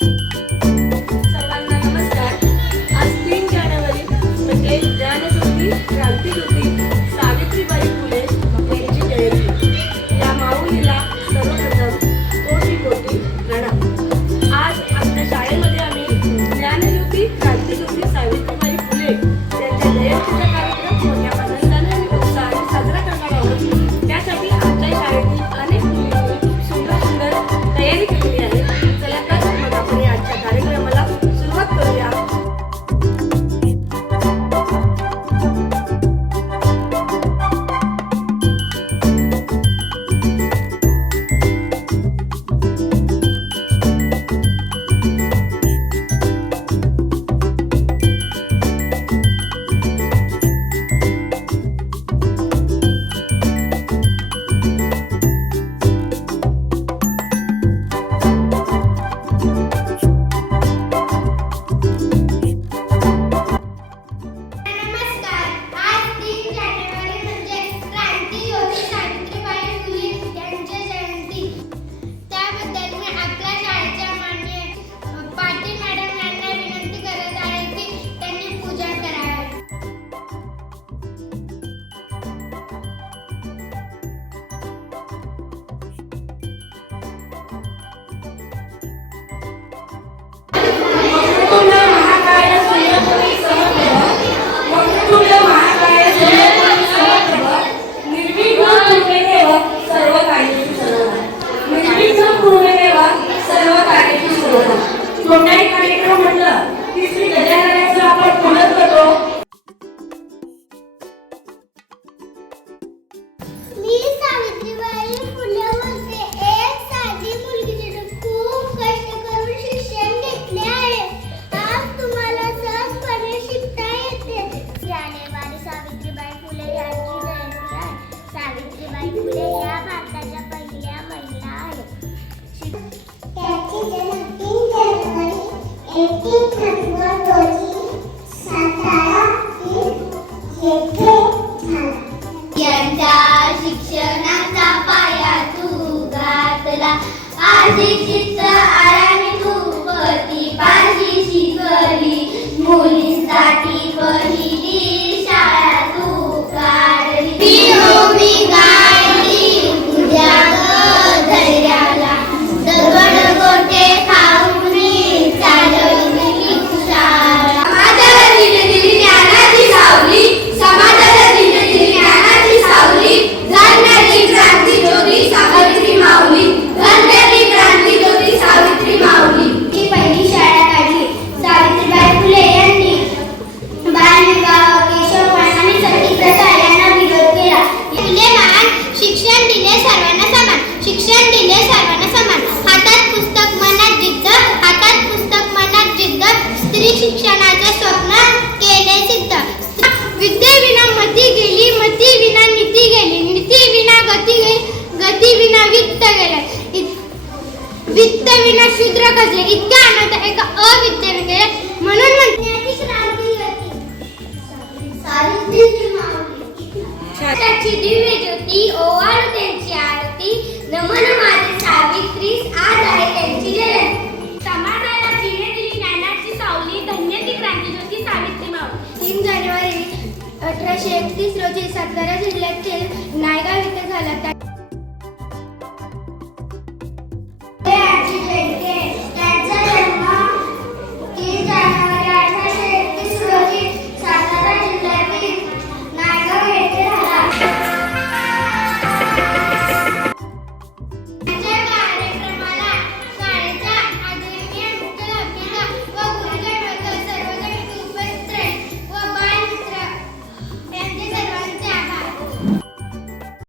सर्वांना नमस्कार। आज 3 जानेवारी म्हणजे ज्ञानज्योती क्रांतिज्योती सावित्रीबाई फुले यांची जयंती। या माऊलीला सर्वप्रथम कोटी कोटी प्रणाम। आज आपल्या शाळेमध्ये आम्ही ज्ञानज्योती क्रांतिज्योती सावित्रीबाई फुले यांच्या जयंतीचा कार्यक्रम मोठ्या आनंदाने आणि उत्साहाने साजरा करणार आहोत। त्यासाठी आमच्या शाळेतील अनेक मुलींनी सुंदर सुंदर तयारी केलेली आहे। चला तर मग आपण आजच्या कार्यक्रमाला सुरुवात करूया। कोणताही कार्यक्रम म्हटलं की श्री गजाननाचं आपण पुनः करतो। मी सावित्रीबाई फुले होते, एक साधी मुलगी जिने खूप कष्ट करून शिक्षण घेतले आहे। आज तुम्हाला सहजपणे शिकता येते। जानेवारी सावित्रीबाई फुले यांची जयंती आहे। सावित्रीबाई फुले या भारताच्या पहिल्या महिला आहेत। त्यांची जन्म 3 जानेवारी 1831 रोजी सातारा येथे झाला। यांच्या शिक्षणाचा पाया तू घातला, आधी चित्त आळ्याने तू पती पाशी शिकली, मुलींसाठी पहिली शाळा तू काढली। मी गायली तुझ्या धैर्याला, दगड गोटे खाऊन मी चालवली शाळा। समाजाला दिली ज्ञानाची सावली, समाजाला दिली ज्ञानाची सावली, जाणणारी क्रांतिज्योती सावित्री माऊली, जाणणारी क्रांतिज्योती सावित्री माऊली। ही पहिली शाळा काढली सावित्रीबाई फुले यांनी। बालविवाह, केशवपण आणि सतीप्रथा यांना विरोध केला। फुले महान, शिक्षण दिले सर्वांना समान, शिक्षण दिले सर्वांना समान। हातात पुस्तक मनात जिद्द, हातात पुस्तक मनात जिद्द, स्त्री शिक्षणाचे स्वप्न केले सिद्ध। विद्येविना मती गेली, मती विना नीती गेली, नीती विना गती गेली, गती विना वित्त गेले, वित्त विना शूद्र खचले। इतका आनंद एका अविद्येने गेले, म्हणून म्हणण्याची क्रांती होती सावित्री माऊली। त्याची दिव्य ज्योती ओवाळू त्यांची आरती, नमन माझे सावित्रीस, आज आहे त्यांची जयंती। समाजाला जिने दिली ज्ञानाची सावली, धन्य ती क्रांतिज्योती सावित्री माऊली। 3 जानेवारी 1831 रोजी सातारा जिल्ह्यातील नायगाव येथे झाला।